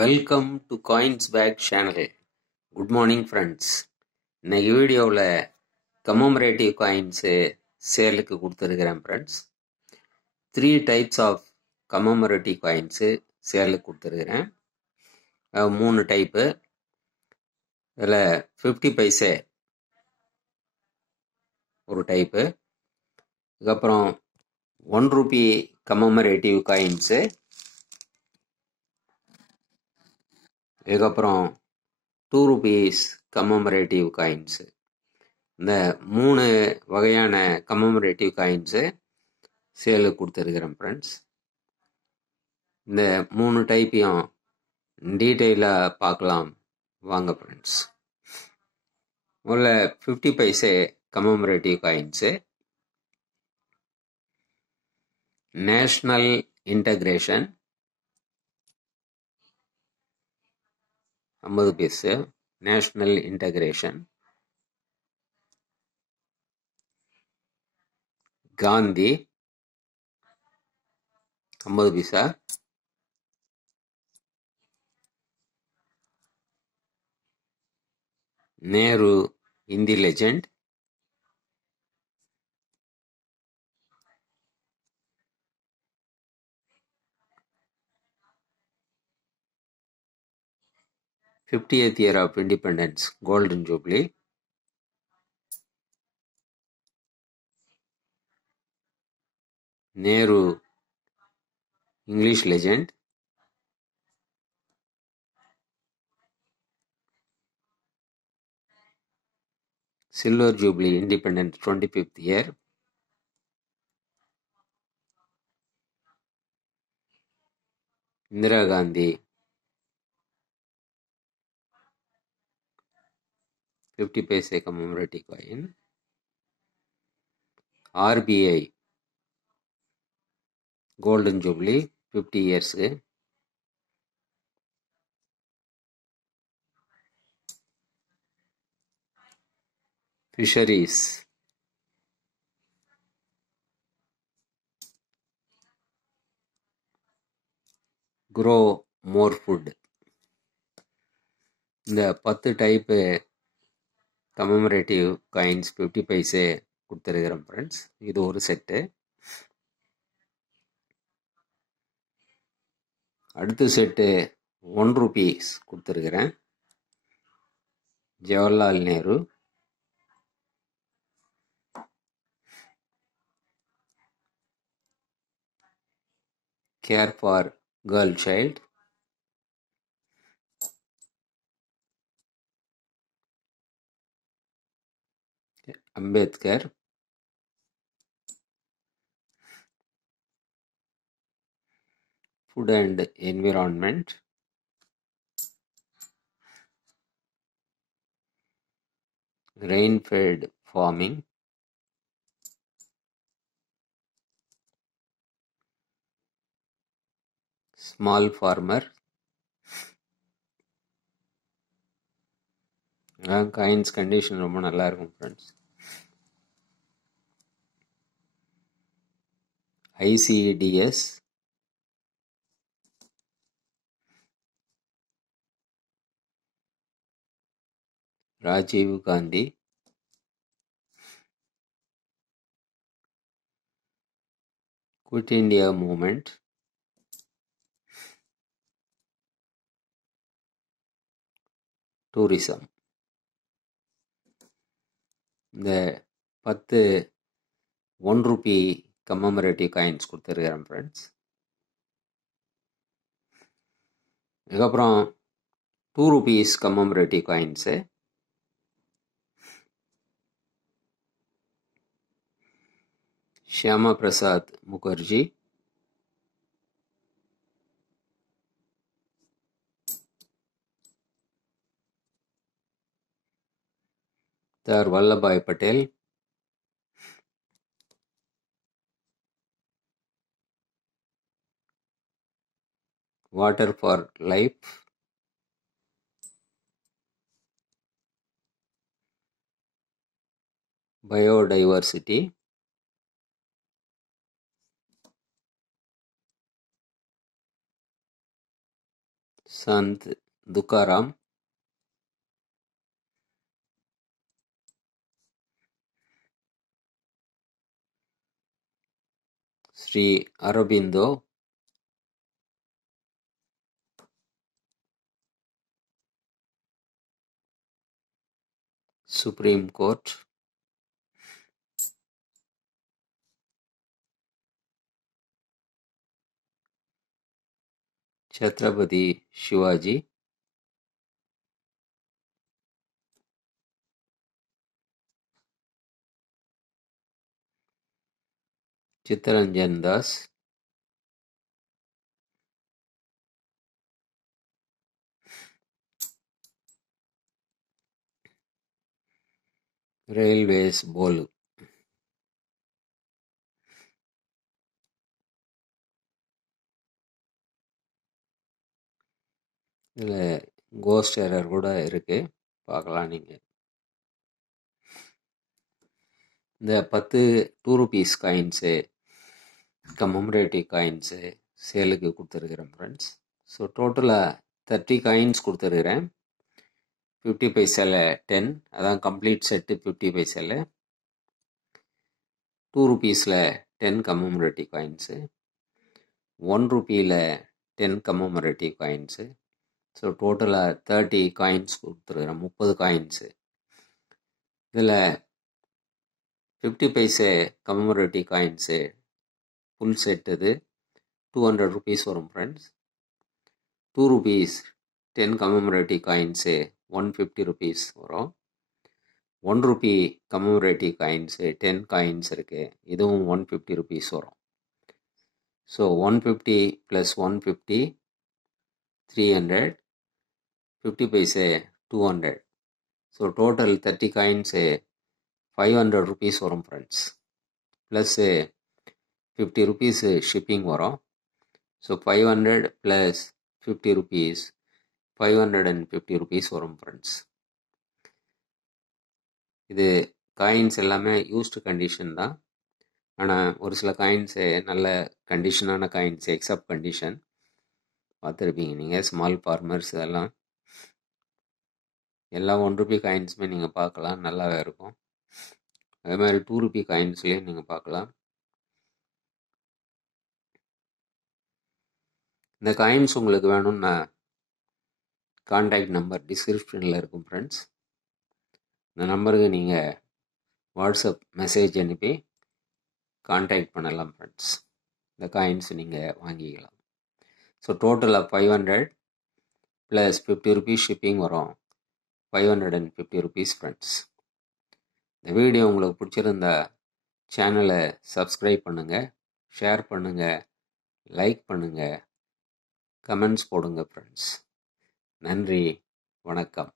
Welcome to coins bag channel. Good morning friends. இன்னைக்கு வீடியோவில் commemorative coins சேலுக்கு கொடுத்துருக்கிறேன் friends. 3 types of commemorative coins சேலுக்கு கொடுத்துருக்கிறேன். 3 டைப்பு. இதில் 50 பைசே ஒரு டைப்பு, அதுக்கப்புறம் 1 ரூபி கமமரேட்டிவ் காயின்ஸு, இதுக்கப்புறம் 2 ரூபீஸ் கமமரேட்டிவ் காயின்ஸு. இந்த 3 வகையான கமமரேட்டிவ் காயின்ஸு சேலுக்கு கொடுத்துருக்கிறேன் ஃப்ரெண்ட்ஸ். இந்த 3 டைப்பையும் டீட்டெயிலாக பார்க்கலாம் வாங்க ஃப்ரெண்ட்ஸ். முதல்ல 50 paise commemorative coins. National integration 50 paise. National integration. Gandhi 50 paisa. Nehru Hindi legend. "50th year of independence" golden jubilee. Nehru English legend. Silver jubilee independence 25th year. Indira Gandhi 50 paise commemorative coin. RBI golden jubilee 50 years. Fisheries grow more food. இந்த 10 type commemorative coins 50 paise கொடுத்துருக்கிறேன் friends. இது ஒரு set. அடுத்த set 1 rupees கொடுத்துருக்கிறேன். Jawaharlal Nehru. Care for girl child. Ambedkar. Food and environment. Rainfed farming. Small farmer. Coins condition ரொம்ப நல்லா இருக்கும் friends. ICDS. Rajiv Gandhi. Quit India movement. Tourism. இந்த 10 1 ரூபி கமமரேட்டிவ் காயின்ஸ் கொடுத்துருக்கிறேன் ஃப்ரெண்ட்ஸ். இதுக்கப்புறம் 2 rupees commemorative coins. Shyama Prasad Mukherjee. Sardar Vallabhbhai Patel. Water for life. Biodiversity. Sant Tukaram, Shri Aurobindo, supreme court, Chhatrapati Shivaji, Chittaranjan Das, railways बोलू, இதில் cost error கூட இருக்கு, பார்க்கலாம் நீங்கள். இந்த 10 2 rupees காயின்ஸு, கமமரேட்டிவ் காயின்ஸு சேலுக்கு கொடுத்துருக்குறேன் ஃப்ரெண்ட்ஸ். ஸோ டோட்டலாக 30 காயின்ஸ் கொடுத்துருக்குறேன். 50 பைசாவில் 10, அதான் complete set 50 பைசாவில். 2 rupeesல 10 commemorative coins, 1 rupeeல 10 commemorative coins. So டோட்டலாக 30 காயின்ஸ் கொடுத்துருக்குறேன், 30 காயின்ஸு. இதில் 50 paise commemorative coins full set இது 200 rupees வரும் friends. 2 rupees 10 commemorative coins 150 rupees வரும். 1 rupee கமமரேட்டிவ் காயின்ஸு 10 காயின்ஸ் இருக்குது, இதுவும் 150 rupees வரும். So 150 + 150 300, 50 paise 200. So total 30 coins 500 rupees வரும் ஃப்ரெண்ட்ஸ். ப்ளஸ்ஸு 50 rupees ஷிப்பிங் வரும். ஸோ 500 + 50 rupees 550 rupees வரும் ஃப்ரெண்ட்ஸ். இது காயின்ஸ் எல்லாமே யூஸ்டு கண்டிஷன் தான். ஆனால் ஒரு சில காயின்ஸு நல்ல கண்டிஷனான காயின்ஸு, எக்ஸப்ட் கண்டிஷன் பார்த்துருப்பீங்க நீங்கள். ஸ்மால் ஃபார்மர்ஸ் இதெல்லாம் எல்லா 1 rupee காயின்ஸுமே நீங்கள் பார்க்கலாம், நல்லாவே இருக்கும். அதே மாதிரி 2 rupee காயின்ஸ்லேயும் நீங்கள் பார்க்கலாம். இந்த காயின்ஸ் உங்களுக்கு வேணும்னா கான்டாக்ட் நம்பர் டிஸ்கிரிப்ஷனில் இருக்கும் ஃப்ரெண்ட்ஸ். இந்த நம்பருக்கு நீங்கள் வாட்ஸ்அப் மெசேஜ் அனுப்பி கான்டாக்ட் பண்ணலாம் ஃப்ரெண்ட்ஸ். இந்த காயின்ஸ் நீங்கள் வாங்கிக்கலாம். ஸோ டோட்டலாக 500 + 50 rupees ஷிப்பிங் வரும், 550 rupees ஃப்ரெண்ட்ஸ். இந்த வீடியோ உங்களுக்கு பிடிச்சிருந்தா சேனலை சப்ஸ்கிரைப் பண்ணுங்கள், ஷேர் பண்ணுங்கள், லைக் பண்ணுங்கள், கமெண்ட்ஸ் போடுங்க ஃப்ரெண்ட்ஸ். நன்றி, வணக்கம்.